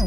आप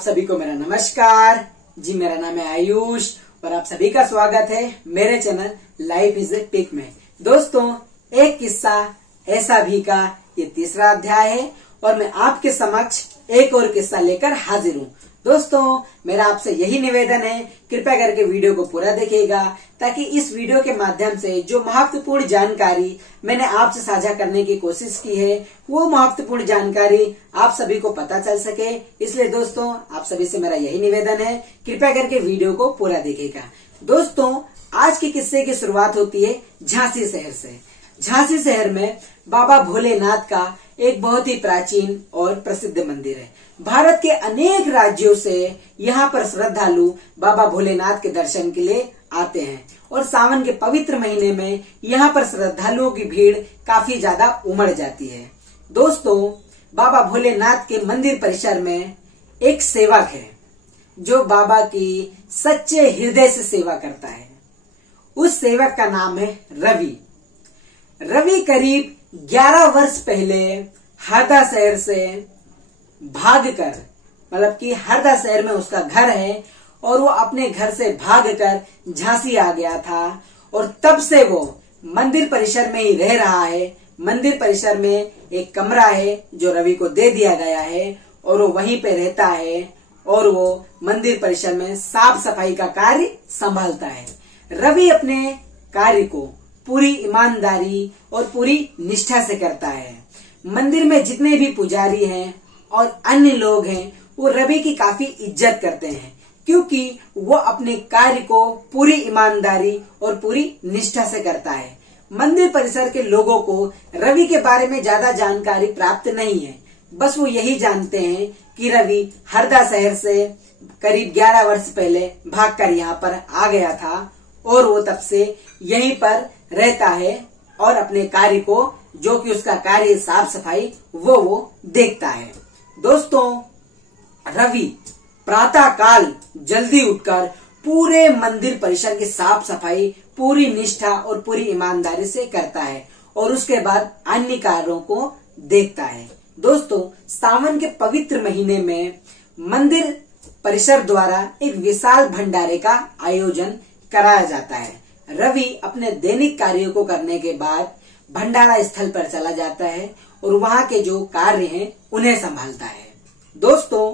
सभी को मेरा नमस्कार जी। मेरा नाम है आयुष और आप सभी का स्वागत है मेरे channel life is a pick में। दोस्तों, एक किस्सा ऐसा भी का ये तीसरा अध्याय है और मैं आपके समक्ष एक और किस्सा लेकर हाजिर हूँ। दोस्तों, मेरा आपसे यही निवेदन है, कृपया करके वीडियो को पूरा देखिएगा ताकि इस वीडियो के माध्यम से जो महत्वपूर्ण जानकारी मैंने आपसे साझा करने की कोशिश की है वो महत्वपूर्ण जानकारी आप सभी को पता चल सके। इसलिए दोस्तों, आप सभी से मेरा यही निवेदन है, कृपया करके वीडियो को पूरा देखिएगा। दोस्तों, आज के किस्से की शुरुआत होती है झांसी शहर से। झांसी शहर में बाबा भोलेनाथ का एक बहुत ही प्राचीन और प्रसिद्ध मंदिर है। भारत के अनेक राज्यों से यहाँ पर श्रद्धालु बाबा भोलेनाथ के दर्शन के लिए आते हैं और सावन के पवित्र महीने में यहाँ पर श्रद्धालुओं की भीड़ काफी ज्यादा उमड़ जाती है। दोस्तों, बाबा भोलेनाथ के मंदिर परिसर में एक सेवक है जो बाबा की सच्चे हृदय से सेवा करता है। उस सेवक का नाम है रवि। रवि करीब 11 वर्ष पहले हरदा शहर से भागकर, मतलब कि हरदा शहर में उसका घर है और वो अपने घर से भागकर झांसी आ गया था और तब से वो मंदिर परिसर में ही रह रहा है। मंदिर परिसर में एक कमरा है जो रवि को दे दिया गया है और वो वहीं पे रहता है और वो मंदिर परिसर में साफ सफाई का कार्य संभालता है। रवि अपने कार्य को पूरी ईमानदारी और पूरी निष्ठा से करता है। मंदिर में जितने भी पुजारी हैं और अन्य लोग हैं वो रवि की काफी इज्जत करते हैं क्योंकि वो अपने कार्य को पूरी ईमानदारी और पूरी निष्ठा से करता है। मंदिर परिसर के लोगों को रवि के बारे में ज्यादा जानकारी प्राप्त नहीं है। बस वो यही जानते हैं कि रवि हरदा शहर से करीब 11 वर्ष पहले भागकर यहाँ पर आ गया था और वो तब से यहीं पर रहता है और अपने कार्य को, जो कि उसका कार्य साफ सफाई, वो देखता है। दोस्तों, रवि प्रातः काल जल्दी उठकर पूरे मंदिर परिसर की साफ सफाई पूरी निष्ठा और पूरी ईमानदारी से करता है और उसके बाद अन्य कार्यों को देखता है। दोस्तों, सावन के पवित्र महीने में मंदिर परिसर द्वारा एक विशाल भंडारे का आयोजन कराया जाता है। रवि अपने दैनिक कार्यों को करने के बाद भंडारा स्थल पर चला जाता है और वहाँ के जो कार्य हैं उन्हें संभालता है। दोस्तों,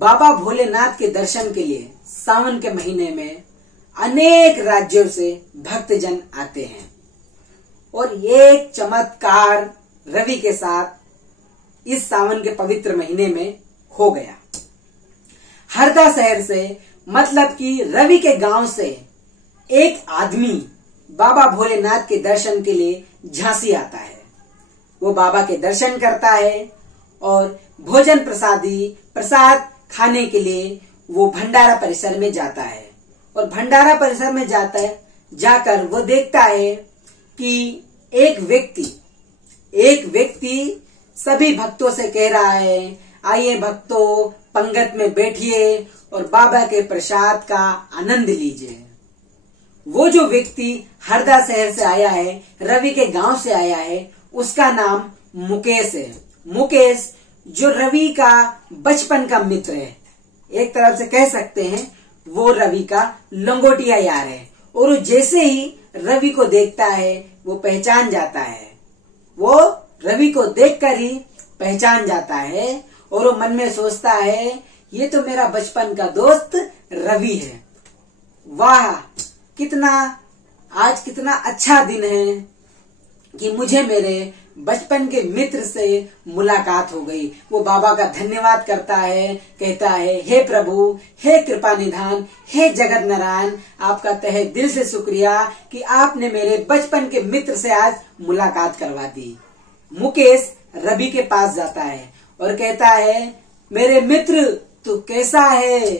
बाबा भोलेनाथ के दर्शन के लिए सावन के महीने में अनेक राज्यों से भक्तजन आते हैं और एक चमत्कार रवि के साथ इस सावन के पवित्र महीने में हो गया। हरदा शहर से, मतलब कि रवि के गांव से एक आदमी बाबा भोलेनाथ के दर्शन के लिए झांसी आता है। वो बाबा के दर्शन करता है और भोजन प्रसाद खाने के लिए वो भंडारा परिसर में जाता है और भंडारा परिसर में जाकर वो देखता है कि एक व्यक्ति सभी भक्तों से कह रहा है, आइए भक्तों, पंगत में बैठिए और बाबा के प्रसाद का आनंद लीजिए। वो जो व्यक्ति हरदा शहर से आया है, रवि के गांव से आया है, उसका नाम मुकेश है। मुकेश जो रवि का बचपन का मित्र है, एक तरफ से कह सकते हैं वो रवि का लंगोटिया यार है और वो जैसे ही रवि को देखता है वो पहचान जाता है। वो रवि को देखकर ही पहचान जाता है और वो मन में सोचता है, ये तो मेरा बचपन का दोस्त रवि है। वाह, आज कितना अच्छा दिन है कि मुझे मेरे बचपन के मित्र से मुलाकात हो गई। वो बाबा का धन्यवाद करता है, कहता है, हे प्रभु, हे कृपा निधान, हे जगत नारायण, आपका तहे दिल से शुक्रिया कि आपने मेरे बचपन के मित्र से आज मुलाकात करवा दी। मुकेश रवि के पास जाता है और कहता है, मेरे मित्र तू कैसा है?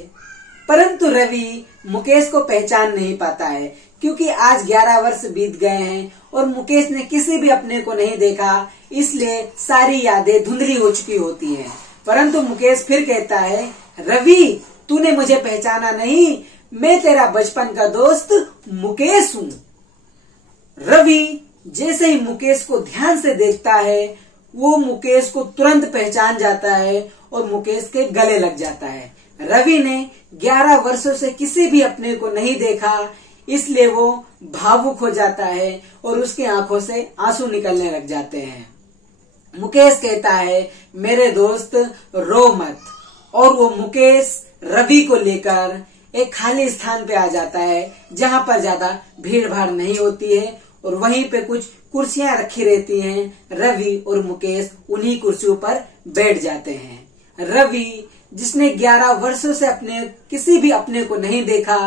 परंतु रवि मुकेश को पहचान नहीं पाता है क्योंकि आज 11 वर्ष बीत गए हैं और मुकेश ने किसी भी अपने को नहीं देखा, इसलिए सारी यादें धुंधली हो चुकी होती हैं। परंतु मुकेश फिर कहता है, रवि तूने मुझे पहचाना नहीं, मैं तेरा बचपन का दोस्त मुकेश हूँ। रवि जैसे ही मुकेश को ध्यान से देखता है वो मुकेश को तुरंत पहचान जाता है और मुकेश के गले लग जाता है। रवि ने 11 वर्षों से किसी भी अपने को नहीं देखा, इसलिए वो भावुक हो जाता है और उसकी आंखों से आंसू निकलने लग जाते हैं। मुकेश कहता है मेरे दोस्त रो मत, और वो मुकेश रवि को लेकर एक खाली स्थान पे आ जाता है जहां पर ज्यादा भीड़ भाड़ नहीं होती है और वहीं पे कुछ कुर्सियां रखी रहती हैं। रवि और मुकेश उन्हीं कुर्सियों पर बैठ जाते हैं। रवि जिसने 11 वर्षों से किसी भी अपने को नहीं देखा,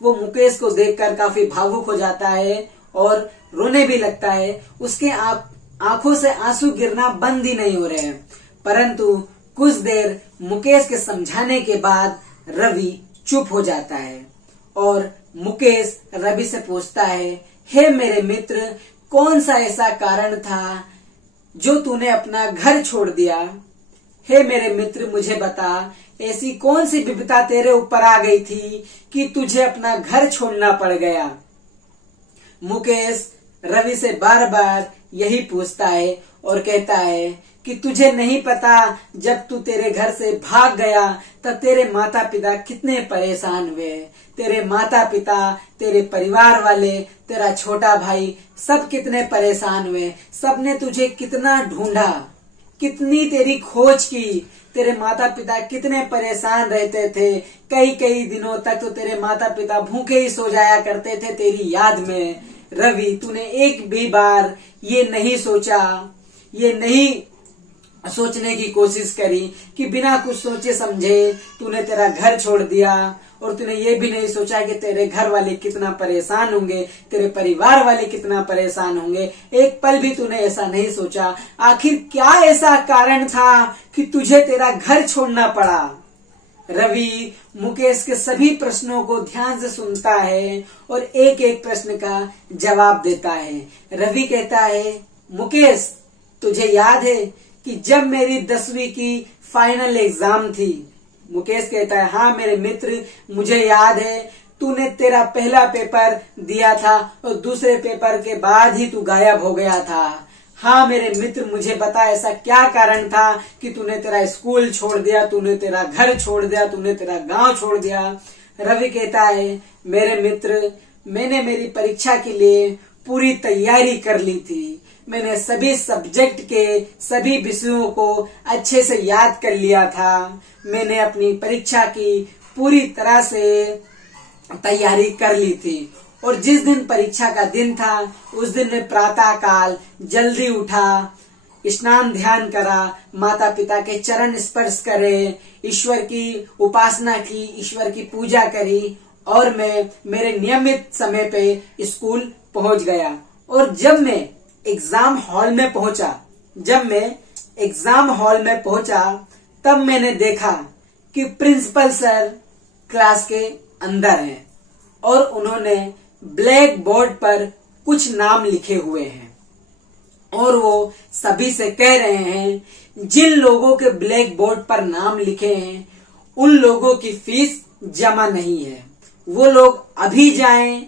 वो मुकेश को देखकर काफी भावुक हो जाता है और रोने भी लगता है। उसके आंखों से आंसू गिरना बंद ही नहीं हो रहे हैं। परंतु कुछ देर मुकेश के समझाने के बाद रवि चुप हो जाता है और मुकेश रवि से पूछता है, हे मेरे मित्र, कौन सा ऐसा कारण था जो तूने अपना घर छोड़ दिया? हे मेरे मित्र, मुझे बता, ऐसी कौन सी विपदा तेरे ऊपर आ गई थी कि तुझे अपना घर छोड़ना पड़ गया? मुकेश रवि से बार बार यही पूछता है और कहता है कि तुझे नहीं पता, जब तू तेरे घर से भाग गया तब तेरे माता पिता कितने परेशान हुए। तेरे माता पिता, तेरे परिवार वाले, तेरा छोटा भाई, सब कितने परेशान हुए। सबने तुझे कितना ढूंढा, कितनी तेरी खोज की। तेरे माता पिता कितने परेशान रहते थे। कई कई दिनों तक तो तेरे माता पिता भूखे ही सो जाया करते थे तेरी याद में। रवि, तूने एक भी बार ये नहीं सोचा, ये नहीं सोचने की कोशिश करी कि बिना कुछ सोचे समझे तूने तेरा घर छोड़ दिया, और तूने ये भी नहीं सोचा कि तेरे घर वाले कितना परेशान होंगे, तेरे परिवार वाले कितना परेशान होंगे। एक पल भी तूने ऐसा नहीं सोचा। आखिर क्या ऐसा कारण था कि तुझे तेरा घर छोड़ना पड़ा? रवि मुकेश के सभी प्रश्नों को ध्यान से सुनता है और एक एक प्रश्न का जवाब देता है। रवि कहता है, मुकेश, तुझे याद है कि जब मेरी 10वीं की फाइनल एग्जाम थी? मुकेश कहता है, हाँ मेरे मित्र, मुझे याद है। तूने तेरा पहला पेपर दिया था और दूसरे पेपर के बाद ही तू गायब हो गया था। हाँ मेरे मित्र, मुझे बता, ऐसा क्या कारण था कि तूने तेरा स्कूल छोड़ दिया, तूने तेरा घर छोड़ दिया, तूने तेरा गांव छोड़ दिया? रवि कहता है, मेरे मित्र, मैंने मेरी परीक्षा के लिए पूरी तैयारी कर ली थी। मैंने सभी सब्जेक्ट के सभी विषयों को अच्छे से याद कर लिया था। मैंने अपनी परीक्षा की पूरी तरह से तैयारी कर ली थी, और जिस दिन परीक्षा का दिन था उस दिन मैं प्रातः काल जल्दी उठा, स्नान ध्यान करा, माता पिता के चरण स्पर्श करे, ईश्वर की उपासना की, ईश्वर की पूजा करी, और मैं मेरे नियमित समय पे स्कूल पहुंच गया। और जब मैं एग्जाम हॉल में पहुंचा तब मैंने देखा कि प्रिंसिपल सर क्लास के अंदर हैं और उन्होंने ब्लैक बोर्ड पर कुछ नाम लिखे हुए हैं और वो सभी से कह रहे हैं, जिन लोगों के ब्लैक बोर्ड पर नाम लिखे हैं उन लोगों की फीस जमा नहीं है। वो लोग अभी जाएं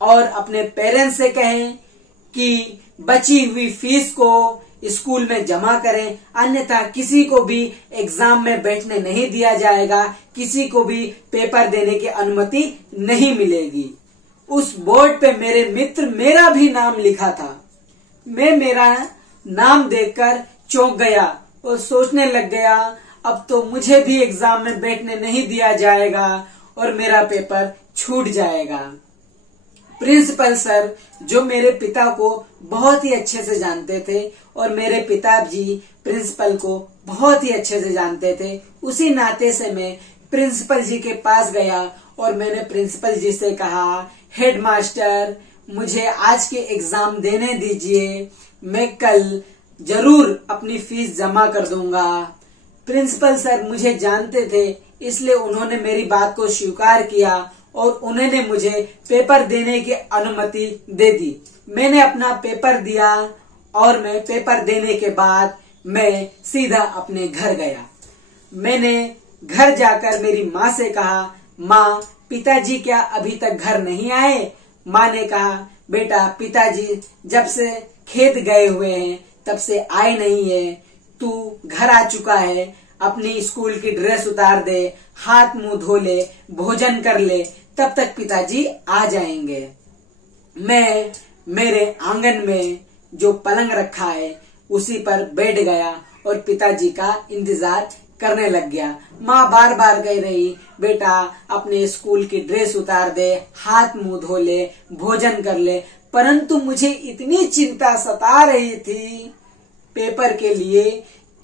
और अपने पेरेंट्स से कहें कि बची हुई फीस को स्कूल में जमा करें, अन्यथा किसी को भी एग्जाम में बैठने नहीं दिया जाएगा, किसी को भी पेपर देने की अनुमति नहीं मिलेगी। उस बोर्ड पे मेरे मित्र मेरा भी नाम लिखा था। मैं मेरा नाम देखकर चौंक गया और सोचने लग गया, अब तो मुझे भी एग्जाम में बैठने नहीं दिया जाएगा और मेरा पेपर छूट जाएगा। प्रिंसिपल सर, जो मेरे पिता को बहुत ही अच्छे से जानते थे और मेरे पिताजी प्रिंसिपल को बहुत ही अच्छे से जानते थे, उसी नाते से मैं प्रिंसिपल जी के पास गया और मैंने प्रिंसिपल जी से कहा, हेडमास्टर, मुझे आज के एग्जाम देने दीजिए, मैं कल जरूर अपनी फीस जमा कर दूंगा। प्रिंसिपल सर मुझे जानते थे, इसलिए उन्होंने मेरी बात को स्वीकार किया और उन्होंने मुझे पेपर देने की अनुमति दे दी। मैंने अपना पेपर दिया और मैं पेपर देने के बाद मैं सीधा अपने घर गया। मैंने घर जाकर मेरी माँ से कहा, माँ, पिताजी क्या अभी तक घर नहीं आए? माँ ने कहा, बेटा पिताजी जब से खेत गए हुए हैं तब से आए नहीं है। तू घर आ चुका है, अपनी स्कूल की ड्रेस उतार दे, हाथ मुंह धो ले, भोजन कर ले, तब तक पिताजी आ जाएंगे। मैं मेरे आंगन में जो पलंग रखा है उसी पर बैठ गया और पिताजी का इंतजार करने लग गया। माँ बार बार कह रही, बेटा अपने स्कूल की ड्रेस उतार दे, हाथ मुंह धो ले, भोजन कर ले, परंतु मुझे इतनी चिंता सता रही थी पेपर के लिए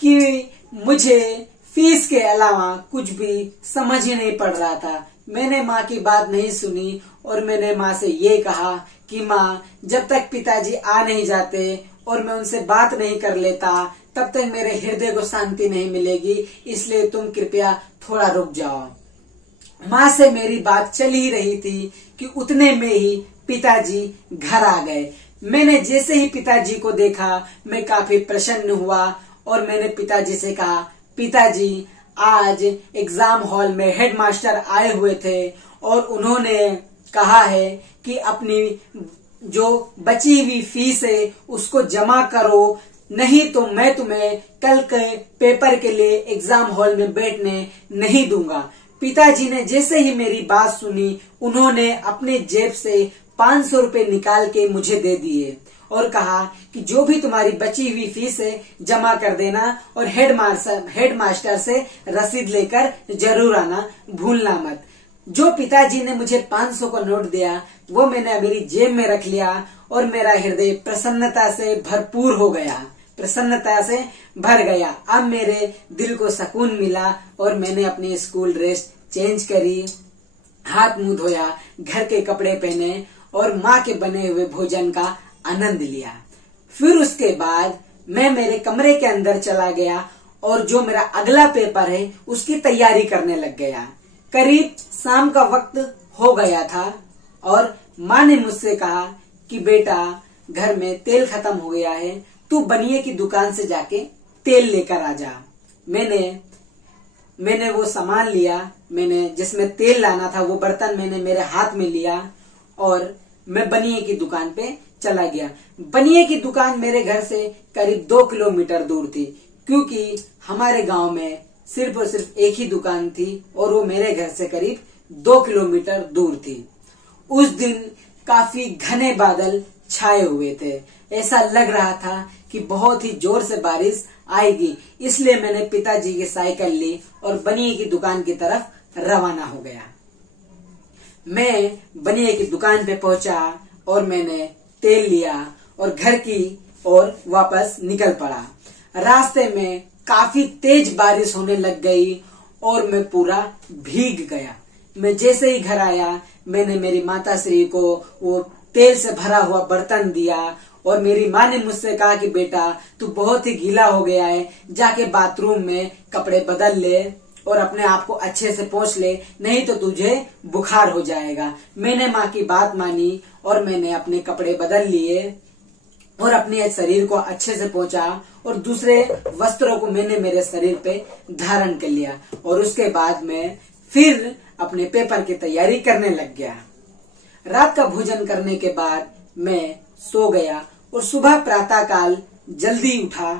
कि मुझे फीस के अलावा कुछ भी समझ ही नहीं पड़ रहा था। मैंने माँ की बात नहीं सुनी और मैंने माँ से ये कहा कि माँ, जब तक पिताजी आ नहीं जाते और मैं उनसे बात नहीं कर लेता तब तक मेरे हृदय को शांति नहीं मिलेगी, इसलिए तुम कृपया थोड़ा रुक जाओ। माँ से मेरी बात चल ही रही थी कि उतने में ही पिताजी घर आ गए। मैंने जैसे ही पिताजी को देखा मैं काफी प्रसन्न हुआ और मैंने पिताजी से कहा, पिताजी आज एग्जाम हॉल में हेडमास्टर आए हुए थे और उन्होंने कहा है कि अपनी जो बची हुई फीस है उसको जमा करो, नहीं तो मैं तुम्हें कल के पेपर के लिए एग्जाम हॉल में बैठने नहीं दूंगा। पिताजी ने जैसे ही मेरी बात सुनी उन्होंने अपने जेब से 500 रुपए निकाल के मुझे दे दिए और कहा कि जो भी तुम्हारी बची हुई फीस है जमा कर देना और हेडमास्टर से रसीद लेकर जरूर आना, भूलना मत। जो पिताजी ने मुझे 500 का नोट दिया वो मैंने मेरी जेब में रख लिया और मेरा हृदय प्रसन्नता से भरपूर हो गया, प्रसन्नता से भर गया। अब मेरे दिल को सुकून मिला और मैंने अपनी स्कूल ड्रेस चेंज करी, हाथ मुंह धोया, घर के कपड़े पहने और माँ के बने हुए भोजन का आनंद लिया। फिर उसके बाद मैं मेरे कमरे के अंदर चला गया और जो मेरा अगला पेपर है उसकी तैयारी करने लग गया। करीब शाम का वक्त हो गया था और माँ ने मुझसे कहा कि बेटा घर में तेल खत्म हो गया है, तू बनिए की दुकान से जाके तेल लेकर आ जा। मैंने वो सामान लिया, मैंने जिसमें तेल लाना था वो बर्तन मैंने मेरे हाथ में लिया और मैं बनिए की दुकान पे चला गया। बनिए की दुकान मेरे घर से करीब 2 किलोमीटर दूर थी, क्योंकि हमारे गांव में सिर्फ और सिर्फ एक ही दुकान थी और वो मेरे घर से करीब 2 किलोमीटर दूर थी। उस दिन काफी घने बादल छाए हुए थे, ऐसा लग रहा था कि बहुत ही जोर से बारिश आएगी, इसलिए मैंने पिताजी की साइकिल ली और बनिए की दुकान की तरफ रवाना हो गया। मैं बनिए की दुकान पे पहुंचा और मैंने तेल लिया और घर की ओर वापस निकल पड़ा। रास्ते में काफी तेज बारिश होने लग गई और मैं पूरा भीग गया। मैं जैसे ही घर आया मैंने मेरी माता श्री को वो तेल से भरा हुआ बर्तन दिया और मेरी माँ ने मुझसे कहा कि बेटा तू बहुत ही गीला हो गया है, जाके बाथरूम में कपड़े बदल ले और अपने आप को अच्छे से पोंछ ले, नहीं तो तुझे बुखार हो जाएगा। मैंने माँ की बात मानी और मैंने अपने कपड़े बदल लिए और अपने शरीर को अच्छे से पोंछा और दूसरे वस्त्रों को मैंने मेरे शरीर पे धारण कर लिया और उसके बाद मैं फिर अपने पेपर की तैयारी करने लग गया। रात का भोजन करने के बाद मैं सो गया और सुबह प्रातःकाल जल्दी उठा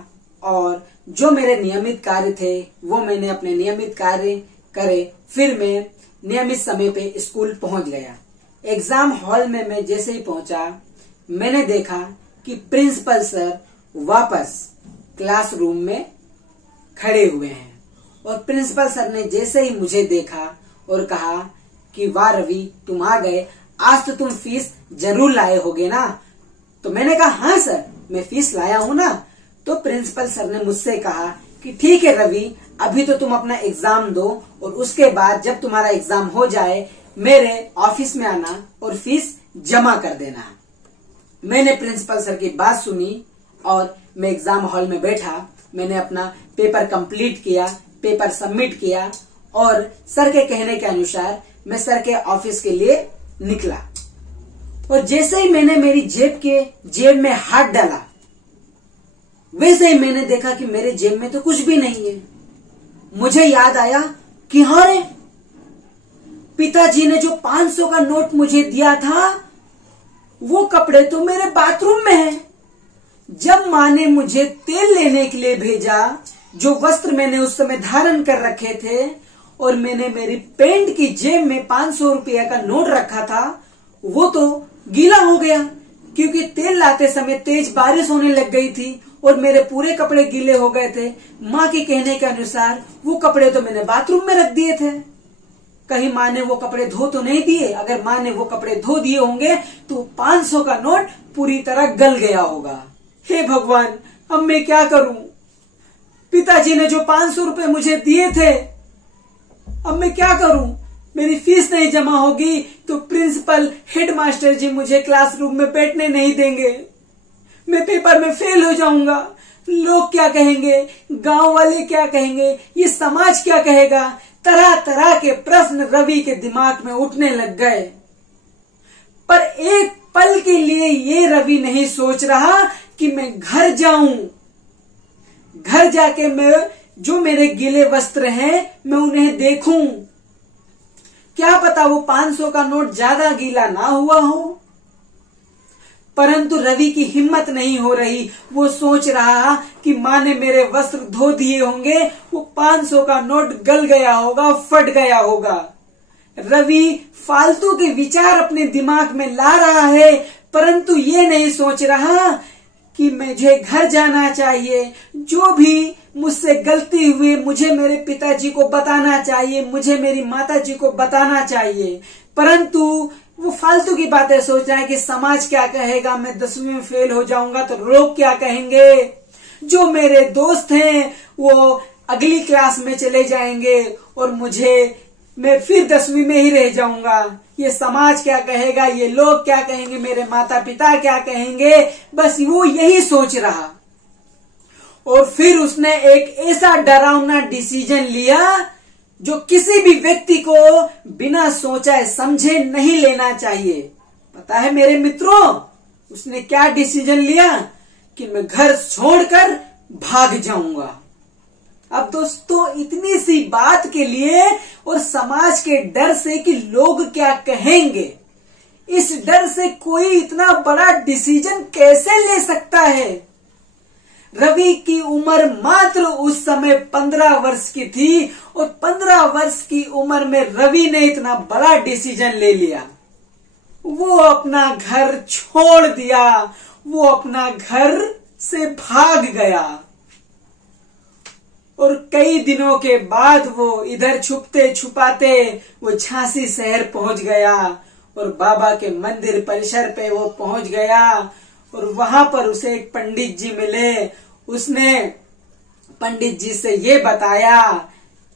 और जो मेरे नियमित कार्य थे वो मैंने अपने नियमित कार्य करे। फिर मैं नियमित समय पे स्कूल पहुंच गया। एग्जाम हॉल में मैं जैसे ही पहुंचा मैंने देखा कि प्रिंसिपल सर वापस क्लासरूम में खड़े हुए हैं और प्रिंसिपल सर ने जैसे ही मुझे देखा और कहा कि वाह रवि तुम आ गए, आज तो तुम फीस जरूर लाए होगे ना। तो मैंने कहा हाँ सर मैं फीस लाया हूँ ना। तो प्रिंसिपल सर ने मुझसे कहा कि ठीक है रवि, अभी तो तुम अपना एग्जाम दो और उसके बाद जब तुम्हारा एग्जाम हो जाए मेरे ऑफिस में आना और फीस जमा कर देना। मैंने प्रिंसिपल सर की बात सुनी और मैं एग्जाम हॉल में बैठा। मैंने अपना पेपर कंप्लीट किया, पेपर सबमिट किया और सर के कहने के अनुसार मैं सर के ऑफिस के लिए निकला। और जैसे ही मैंने मेरी जेब में हाथ डाला वैसे ही मैंने देखा कि मेरे जेब में तो कुछ भी नहीं है। मुझे याद आया कि हाँ रे पिताजी ने जो 500 का नोट मुझे दिया था वो कपड़े तो मेरे बाथरूम में हैं। जब माँ ने मुझे तेल लेने के लिए भेजा, जो वस्त्र मैंने उस समय धारण कर रखे थे, और मैंने मेरी पैंट की जेब में 500 रुपया का नोट रखा था, वो तो गीला हो गया क्योंकि तेल लाते समय तेज बारिश होने लग गई थी और मेरे पूरे कपड़े गीले हो गए थे। माँ के कहने के अनुसार वो कपड़े तो मैंने बाथरूम में रख दिए थे। कहीं माँ ने वो कपड़े धो तो नहीं दिए? अगर माँ ने वो कपड़े धो दिए होंगे तो 500 का नोट पूरी तरह गल गया होगा। हे भगवान, अब मैं क्या करूं? पिताजी ने जो 500 रुपए मुझे दिए थे, अब मैं क्या करूं? मेरी फीस नहीं जमा होगी तो प्रिंसिपल, हेडमास्टर जी मुझे क्लासरूम में बैठने नहीं देंगे। मैं पेपर में फेल हो जाऊंगा। लोग क्या कहेंगे? गांव वाले क्या कहेंगे? ये समाज क्या कहेगा? तरह तरह के प्रश्न रवि के दिमाग में उठने लग गए। पर एक पल के लिए ये रवि नहीं सोच रहा कि मैं घर जाऊं। घर जाके मैं जो मेरे गीले वस्त्र हैं मैं उन्हें देखूं। क्या पता वो 500 का नोट ज्यादा गीला ना हुआ हो। परंतु रवि की हिम्मत नहीं हो रही। वो सोच रहा कि माँ ने मेरे वस्त्र धो दिए होंगे, वो 500 का नोट गल गया होगा, फट गया होगा। रवि फालतू के विचार अपने दिमाग में ला रहा है, परंतु ये नहीं सोच रहा कि मुझे घर जाना चाहिए। जो भी मुझसे गलती हुई मुझे मेरे पिताजी को बताना चाहिए, मुझे मेरी माताजी को बताना चाहिए। परंतु वो फालतू की बातें सोच रहा है कि समाज क्या कहेगा, मैं 10वीं में फेल हो जाऊंगा तो लोग क्या कहेंगे। जो मेरे दोस्त हैं वो अगली क्लास में चले जाएंगे और मैं फिर 10वीं में ही रह जाऊंगा। ये समाज क्या कहेगा, ये लोग क्या कहेंगे, मेरे माता पिता क्या कहेंगे। बस वो यही सोच रहा। और फिर उसने एक ऐसा डरावना डिसीजन लिया जो किसी भी व्यक्ति को बिना सोचा समझे नहीं लेना चाहिए। पता है मेरे मित्रों, उसने क्या डिसीजन लिया? कि मैं घर छोड़कर भाग जाऊंगा। अब दोस्तों, इतनी सी बात के लिए और समाज के डर से कि लोग क्या कहेंगे, इस डर से कोई इतना बड़ा डिसीजन कैसे ले सकता है? रवि की उम्र मात्र उस समय 15 वर्ष की थी और 15 वर्ष की उम्र में रवि ने इतना बड़ा डिसीजन ले लिया। वो अपना घर छोड़ दिया, वो अपना घर से भाग गया। और कई दिनों के बाद वो इधर छुपते छुपाते वो झांसी शहर पहुंच गया और बाबा के मंदिर परिसर पे वो पहुंच गया। और वहां पर उसे एक पंडित जी मिले। उसने पंडित जी से ये बताया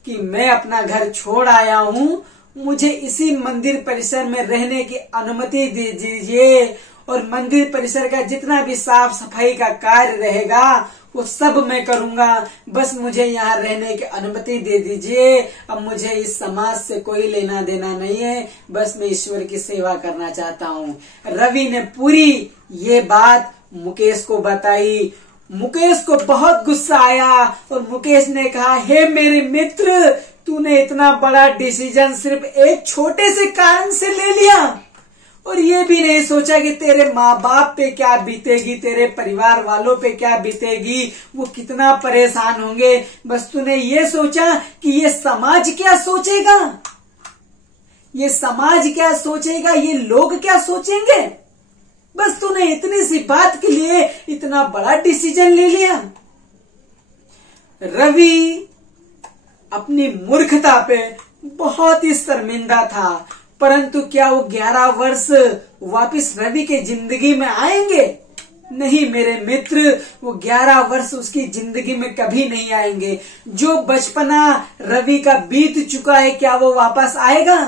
कि मैं अपना घर छोड़ आया हूँ, मुझे इसी मंदिर परिसर में रहने की अनुमति दे दीजिए और मंदिर परिसर का जितना भी साफ सफाई का कार्य रहेगा वो सब मैं करूंगा, बस मुझे यहाँ रहने की अनुमति दे दीजिए। अब मुझे इस समाज से कोई लेना देना नहीं है, बस मैं ईश्वर की सेवा करना चाहता हूँ। रवि ने पूरी ये बात मुकेश को बताई। मुकेश को बहुत गुस्सा आया और मुकेश ने कहा, हे मेरे मित्र, तूने इतना बड़ा डिसीजन सिर्फ एक छोटे से कारण से ले लिया और ये भी नहीं सोचा कि तेरे माँ बाप पे क्या बीतेगी, तेरे परिवार वालों पे क्या बीतेगी, वो कितना परेशान होंगे। बस तूने ये सोचा कि ये समाज क्या सोचेगा, ये समाज क्या सोचेगा, ये लोग क्या सोचेंगे। बस तूने इतनी सी बात के लिए इतना बड़ा डिसीजन ले लिया। रवि अपनी मूर्खता पे बहुत ही शर्मिंदा था, परंतु क्या वो 11 वर्ष वापिस रवि के जिंदगी में आएंगे? नहीं मेरे मित्र, वो 11 वर्ष उसकी जिंदगी में कभी नहीं आएंगे। जो बचपना रवि का बीत चुका है, क्या वो वापस आएगा?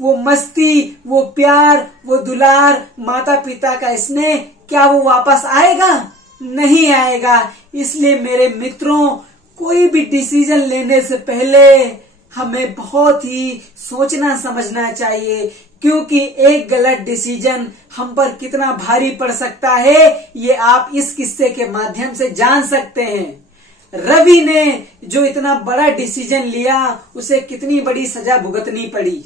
वो मस्ती, वो प्यार, वो दुलार, माता पिता का स्नेह, क्या वो वापस आएगा? नहीं आएगा। इसलिए मेरे मित्रों, कोई भी डिसीजन लेने से पहले हमें बहुत ही सोचना समझना चाहिए, क्योंकि एक गलत डिसीजन हम पर कितना भारी पड़ सकता है ये आप इस किस्से के माध्यम से जान सकते हैं। रवि ने जो इतना बड़ा डिसीजन लिया, उसे कितनी बड़ी सजा भुगतनी पड़ी।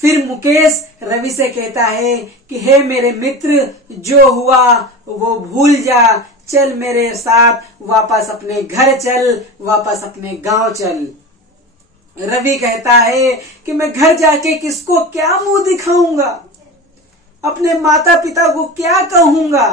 फिर मुकेश रवि से कहता है कि हे मेरे मित्र, जो हुआ वो भूल जा, चल मेरे साथ वापस अपने घर चल, वापस अपने गांव चल। रवि कहता है कि मैं घर जाके किसको क्या मुंह दिखाऊंगा, अपने माता पिता को क्या कहूंगा।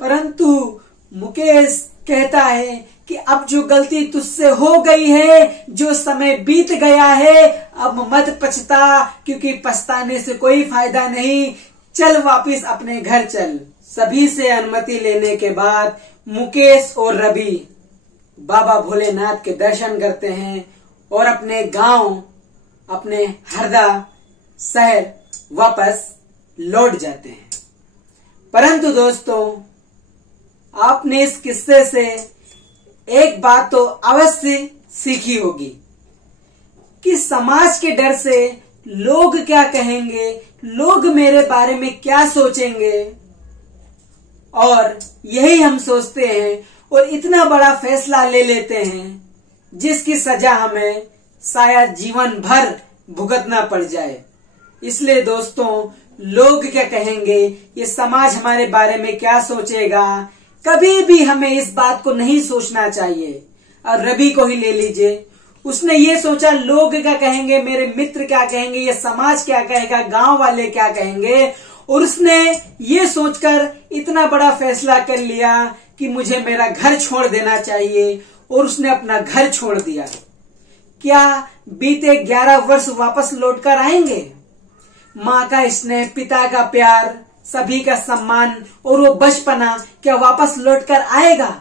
परंतु मुकेश कहता है कि अब जो गलती तुझसे हो गई है, जो समय बीत गया है, अब मत पछता, क्योंकि पछताने से कोई फायदा नहीं, चल वापिस अपने घर चल। सभी से अनुमति लेने के बाद मुकेश और रवि बाबा भोलेनाथ के दर्शन करते हैं और अपने गांव, अपने हरदा शहर वापस लौट जाते हैं। परंतु दोस्तों, आपने इस किस्से से एक बात तो अवश्य सीखी होगी कि समाज के डर से लोग क्या कहेंगे, लोग मेरे बारे में क्या सोचेंगे, और यही हम सोचते हैं और इतना बड़ा फैसला ले लेते हैं जिसकी सजा हमें शायद जीवन भर भुगतना पड़ जाए। इसलिए दोस्तों, लोग क्या कहेंगे, ये समाज हमारे बारे में क्या सोचेगा, कभी भी हमें इस बात को नहीं सोचना चाहिए। और रवि को ही ले लीजिए, उसने ये सोचा लोग क्या कहेंगे, मेरे मित्र क्या कहेंगे, ये समाज क्या कहेगा, गांव वाले क्या कहेंगे, और उसने ये सोचकर इतना बड़ा फैसला कर लिया कि मुझे मेरा घर छोड़ देना चाहिए, और उसने अपना घर छोड़ दिया। क्या बीते 11 वर्ष वापस लौटकर आएंगे? माँ का स्नेह, पिता का प्यार, सभी का सम्मान और वो बचपना क्या वापस लौटकर आएगा?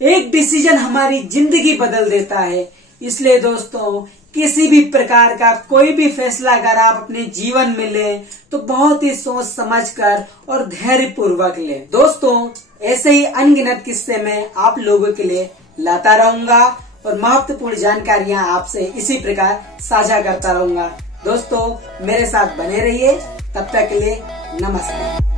एक डिसीजन हमारी जिंदगी बदल देता है। इसलिए दोस्तों, किसी भी प्रकार का कोई भी फैसला अगर आप अपने जीवन में लें तो बहुत ही सोच समझकर और धैर्य पूर्वक लें। दोस्तों, ऐसे ही अनगिनत किस्से मैं आप लोगों के लिए लाता रहूंगा और महत्वपूर्ण जानकारियां आपसे इसी प्रकार साझा करता रहूंगा। दोस्तों, मेरे साथ बने रहिए। तब तक के लिए नमस्ते।